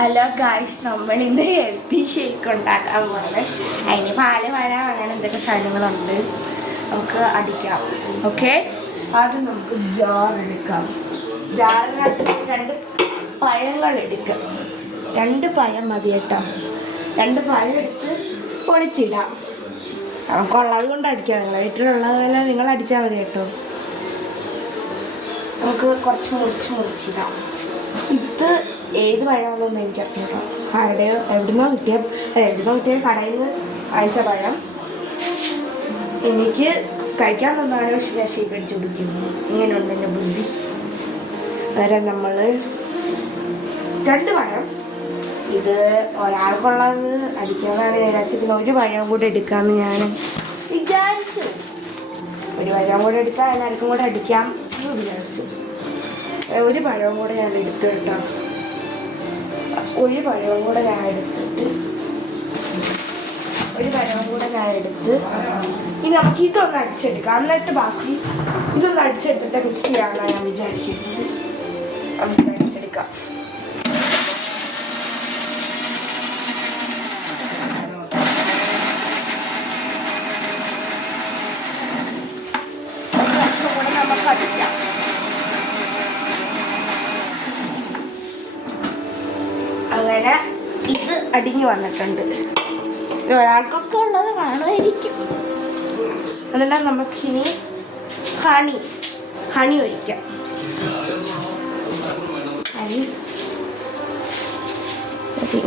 Hello guys, നമ്മളിന്ന് healthy shake ഉണ്ടാക്കാൻ പോവാണ്. അതിന് പാല്, പഴ അങ്ങനെ എന്തൊക്കെ സാധനങ്ങളുണ്ട്. നമുക്ക് അടിക്കാം. ഓക്കെ, ആദ്യം നമുക്ക് ജാർ എടുക്കാം. ജാറിനകത്ത് 2 പഴങ്ങൾ എടുക്കാം. 2 പഴം മതി കേട്ടോ. 2 പഴം എടുത്ത് പൊളിച്ചിടാം. നമുക്കുള്ളത് കൊണ്ട് അടിക്കാം. നിങ്ങളുടെ വീട്ടിലുള്ളതെല്ലാം നിങ്ങൾ അടിച്ചാൽ മതി കേട്ടോ. നമുക്ക് കുറച്ച് മുറിച്ചിടാം. ഇത് ഏത് പഴമാണെന്നൊന്നും എനിക്കറിയില്ല. എവിടുന്നോ കിട്ടിയ കടയിൽ നിന്ന് വാങ്ങിച്ച പഴം എനിക്ക് കഴിക്കാൻ തന്നാണ്. പക്ഷെ ഞാൻ ഷേക്ക് അടിച്ചു കുടിക്കുന്നു. ഇങ്ങനെയുണ്ട് എൻ്റെ ബുദ്ധി. വരെ നമ്മൾ 2 പഴം, ഇത് ഒരാൾക്കുള്ളത് അടിക്കാമെന്നാണ് വിചാരിച്ചത്. പിന്നെ 1 പഴം കൂടെ എടുക്കാമെന്ന് ഞാൻ വിചാരിച്ചു. 1 പഴം കൂടെ എടുക്കാം, എല്ലാവർക്കും കൂടെ അടിക്കാം എന്ന് വിചാരിച്ചു. 1 പഴവും കൂടെ ഞാൻ എടുത്തു കേട്ടോ. 1 പഴവും കൂടെ ഞാൻ എടുത്തിട്ട് ഇനി നമുക്ക് ഇതൊന്ന് അടിച്ചെടുക്കാം. എന്നിട്ട് ബാക്കി ഇതൊന്ന് അടിച്ചെടുത്തിട്ട് മിക്സ് ചെയ്യാമെന്നാണ് ഞാൻ വിചാരിക്കുന്നത്. നമുക്ക് അടിച്ചെടുക്കാം. കൂടെ നമുക്ക് അടിക്കാം. അങ്ങനെ ഇത് അടിഞ്ഞു വന്നിട്ടുണ്ട്. ഇത് ഒരാൾക്കൊക്കെ ഉള്ളത് കാണുമായിരിക്കും. എന്നിട്ട് നമുക്കിനി ഹണി ഒഴിക്കാം.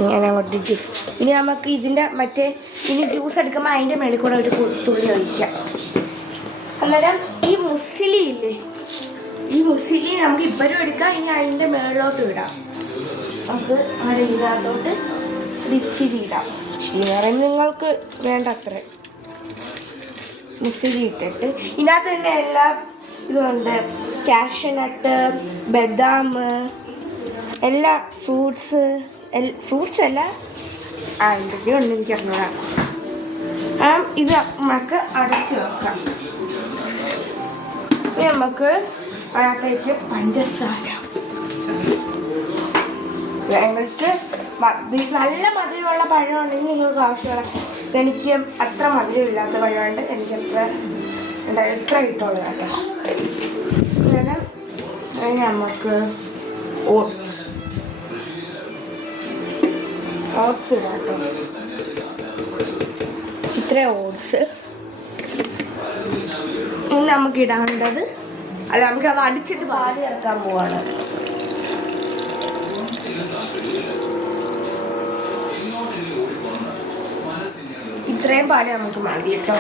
ഇങ്ങനെ കൊണ്ടിട്ട് ഇനി നമുക്ക് ഇതിൻ്റെ ഇനി ജ്യൂസ് എടുക്കുമ്പോൾ അതിൻ്റെ മേളിൽ കൂടെ ഒരു തുള്ളി ഒഴിക്കാം. അന്നേരം ഈ മുസ്ലിയില്ലേ, ഈ മുസ്ലി നമുക്ക് ഇപ്പോഴും എടുക്കാം. ഇനി അതിൻ്റെ മേളിലോട്ട് വിടാം. നമുക്ക് അവിടെ ഇതിനകത്തോട്ട് ഇച്ചിരി ഇടാം. ഇച്ചിരി പറയുമ്പോൾ നിങ്ങൾക്ക് വേണ്ട അത്ര മുസ്ലി ഇട്ടിട്ട് ഇതിനകത്ത് തന്നെ എല്ലാ ഇതുണ്ട്. കാഷ്യൂനട്ട്, ബദാം, എല്ലാ ഫ്രൂട്ട്സ് എല്ലാം എന്തൊക്കെയോ ഉണ്ട്, എനിക്കറിഞ്ഞൂടാ. ഇത് നമുക്ക് അടച്ച് വെക്കാം. ഇനി നമുക്ക് അതിനകത്തേക്ക് പഞ്ചസാര. നിങ്ങൾക്ക് നല്ല മധുരമുള്ള പഴമുണ്ടെങ്കിൽ നിങ്ങൾക്ക് ആവശ്യമുള്ള. എനിക്ക് അത്ര മധുരമില്ലാത്ത പഴമുണ്ട്. എനിക്കത്ര എത്ര കിട്ടുള്ളൂ കേട്ടോ. അങ്ങനെ നമുക്ക് ഓട്സ് ഇടാം കേട്ടോ. ഇത്ര ഓട്സ് ഇനി നമുക്ക് ഇടാണ്ടത് നമുക്കത് അടിച്ചിട്ട് പാല് ചേർക്കാൻ പോവാണ്. ഇത്രയും പാല് നമുക്ക് മതി കേട്ടോ.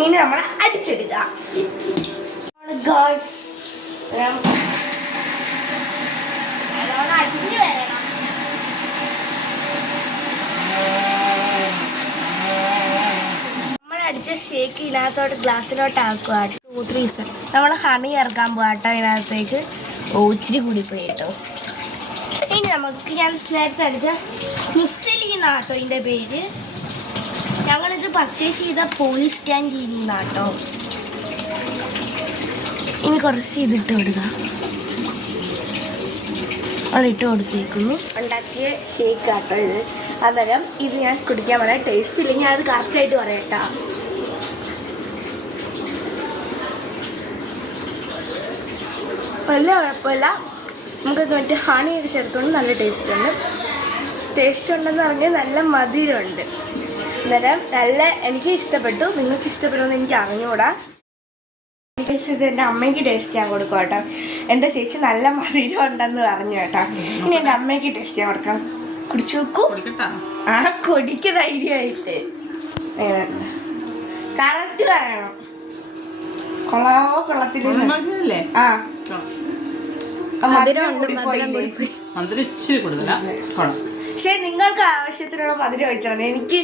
ഇനി നമ്മൾ അടിച്ചെടുക്കാം. നമ്മൾ അടിച്ച ഷേക്ക് ഇതിനകത്തോട്ട് ഗ്ലാസ്സിലോട്ട് ആക്കുക. 2-3 നമ്മൾ ഹണി ഇറക്കാൻ പോകാട്ടോ. ഇതിനകത്തേക്ക് ഇച്ചിരി കൂടിപ്പോയി കേട്ടോ. ഇനി നമുക്ക് ഞാൻ നേരത്തെ അടിച്ച മുസ്ലിനാട്ടോ ഇതിൻ്റെ പേര്. ഞങ്ങളിത് പർച്ചേസ് ചെയ്ത പോലീസ് ക്യാൻറ്റീനാട്ടോ. ഇനി കുറച്ച് ഇതിട്ട് കൊടുക്കുക. അതിട്ട് കൊടുത്തേക്കുന്നു. ഉണ്ടാക്കിയ ഷേക്ക് ആട്ടോ ഇത്. അന്നേരം ഇത് ഞാൻ കുടിക്കാൻ പറയാം. ടേസ്റ്റ് ഇല്ലെങ്കിൽ അത് കറക്റ്റായിട്ട് പറയട്ടാ. വലിയ കുഴപ്പമില്ല. നമുക്ക് ഹണിയൊക്കെ ചേർത്തുകൊണ്ട് നല്ല ടേസ്റ്റ് ഉണ്ടെന്ന് പറഞ്ഞാൽ നല്ല മധുരമുണ്ട്. അന്നേരം എനിക്ക് ഇഷ്ടപ്പെട്ടു. നിങ്ങൾക്ക് ഇഷ്ടപ്പെടുമെന്ന് എനിക്ക് അറിഞ്ഞുകൂടാ. ഇത് എൻ്റെ അമ്മയ്ക്ക് ടേസ്റ്റ് ചെയ്യാൻ കൊടുക്കും കേട്ടോ. എൻ്റെ ചേച്ചി നല്ല മധുരം ഉണ്ടെന്ന് പറഞ്ഞു കേട്ടോ. ഇനി എൻ്റെ അമ്മയ്ക്ക് ടേസ്റ്റ് ചെയ്യാൻ കൊടുക്കാം. കുടിച്ചു നോക്കൂ. കൊടിക്ക് ധൈര്യമായിട്ട് കറക്റ്റ് പറയണം. കൊള്ളാമോ കൊള്ളത്തില്ലേ? പക്ഷെ നിങ്ങൾക്ക് ആവശ്യത്തിനുള്ള മധുരം ഒഴിച്ചാൽ എനിക്ക്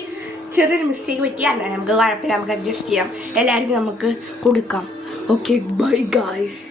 ചെറിയൊരു മിസ്റ്റേക്ക് പറ്റിയല്ല. നമുക്ക് കുഴപ്പമില്ല, നമുക്ക് അഡ്ജസ്റ്റ് ചെയ്യാം. എല്ലാവർക്കും നമുക്ക് കൊടുക്കാം. Okay, bye guys.